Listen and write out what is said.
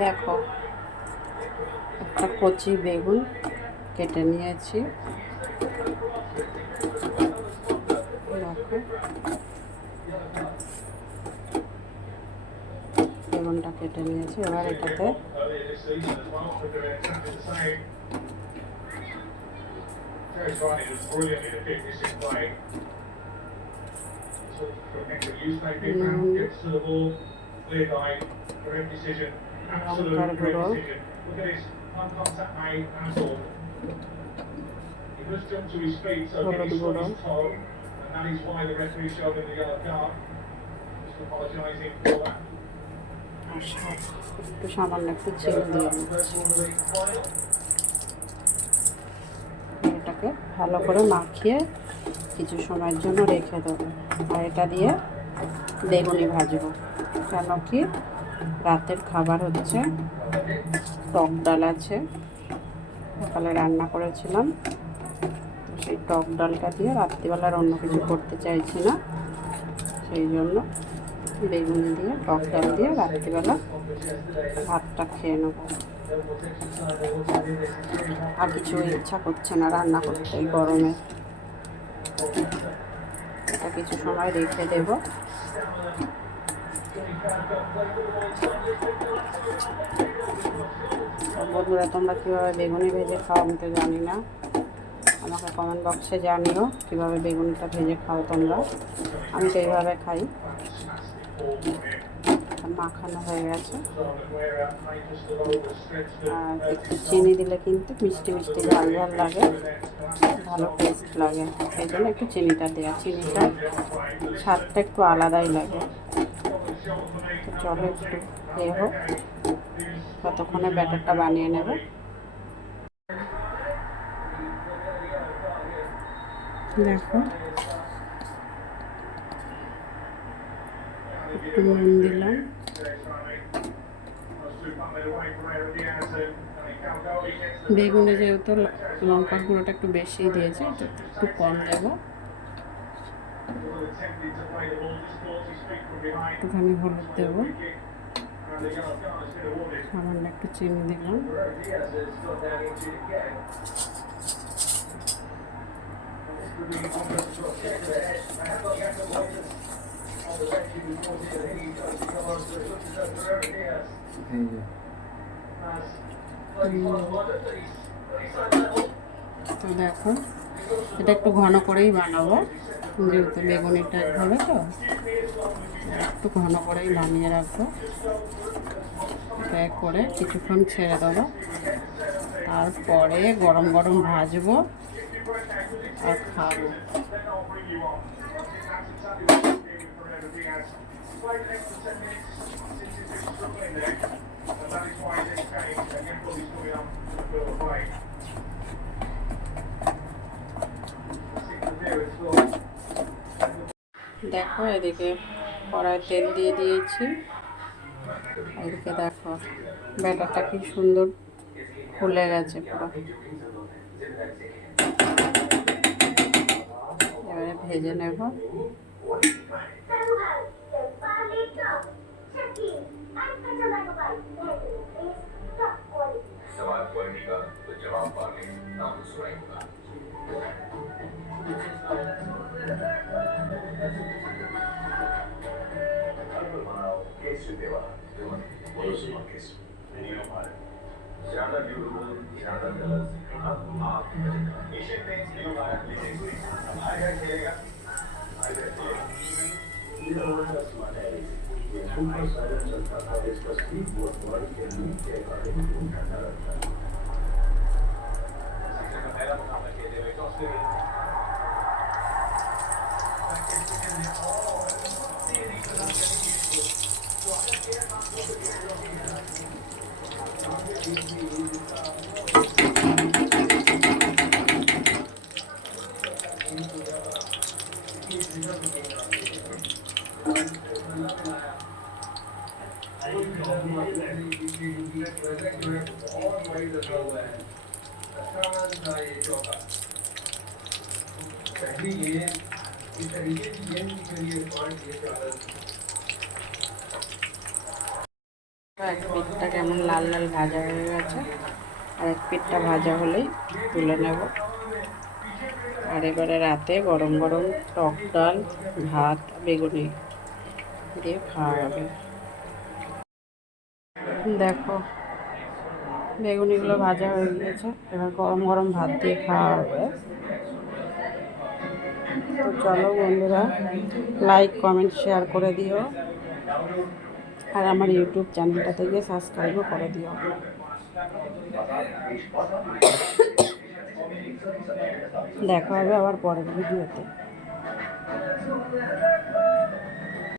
দেখো একটা কচি বেগুন কেটে নিয়েছি। দেখো বেগুনটা কেটে নিয়েছি, এবার এটাতে লঙ্কার গুঁড়ো, হলুদ গুঁড়ো, একটু সামান্য একটু চিনি দিয়ে এটাকে ভালো করে মাখিয়ে কিছু সময়ের জন্য রেখে দেবো। আর এটা দিয়ে বেগুনি ভাজবো, কেন কি রাতের খাবার হচ্ছে টক ডাল আছে, সকালে রান্না করেছিলাম, সেই টক ডালটা দিয়ে রাত্রিবেলার অন্য কিছু করতে চাইছি না, সেই জন্য বেগুনি দিয়ে টক ডাল দিয়ে রাত্রিবেলা ভাতটা খেয়ে নেব। আর কিছু ইচ্ছা করছে না রান্না করতে এই গরমে। এটা কিছু সময় রেখে দেব। বন্ধুরা, তোমরা কীভাবে বেগুনি ভেজে খাও আমি তো জানি না, আমাকে কমেন্ট বক্সে জানিও কীভাবে বেগুনিটা ভেজে খাও তোমরা। আমি তো এইভাবে খাই। মাখানো হয়ে গেছে, আর একটু চিনি দিলে কিন্তু মিষ্টি মিষ্টি ঝাল ঝাল লাগে, ভালো টেস্ট লাগে, সেই জন্য একটু চিনিটা দেওয়া। চিনিটা স্বাদটা একটু আলাদাই লাগে। তো চলো একটু হোক, ততক্ষণে ব্যাটারটা বানিয়ে নেব। দেখো একটু নুন দিলাম, বেগুনে যেহেতু লঙ্কার গুঁড়োটা একটু বেশি দিয়েছি, একটু কম দেব। একটুখানি হলুদ দেব, সামান্য একটু চিনি দিলাম, তো দেখো এটা একটু ঘন করেই বানাবো, যেহেতু বেগুনিটা হবে তো একটু ঘন করেই বানিয়ে রাখবো। প্যাক করে কিছুক্ষণ ছেড়ে দেবো, তারপরে গরম গরম ভাজবো আর খাবো। দেখো এদিকে কড়ায় তেল দিয়ে দিয়েছি, এদিকে দেখো ব্যাটারটা কি সুন্দর ফুলে গেছে পুরো। এবারে ভেজে নেব। এক পিঠটা কেমন লাল লাল ভাজা হয়ে গেছে, আর এক পিঠটা ভাজা হলেই তুলে নেব। আর এবারে রাতে গরম গরম টক ডাল, ভাত, বেগুনি দিয়ে খাওয়া হবে। দেখো বেগুনিগুলো ভাজা হয়ে গিয়েছে, এবার গরম গরম ভাত দিয়ে খাওয়া হবে। তো চলো বন্ধুরা, লাইক কমেন্ট শেয়ার করে দিও, আর আমার ইউটিউব চ্যানেলটাতে গিয়ে সাবস্ক্রাইবও করে দিও। দেখা হবে আবার পরের ভিডিওতে।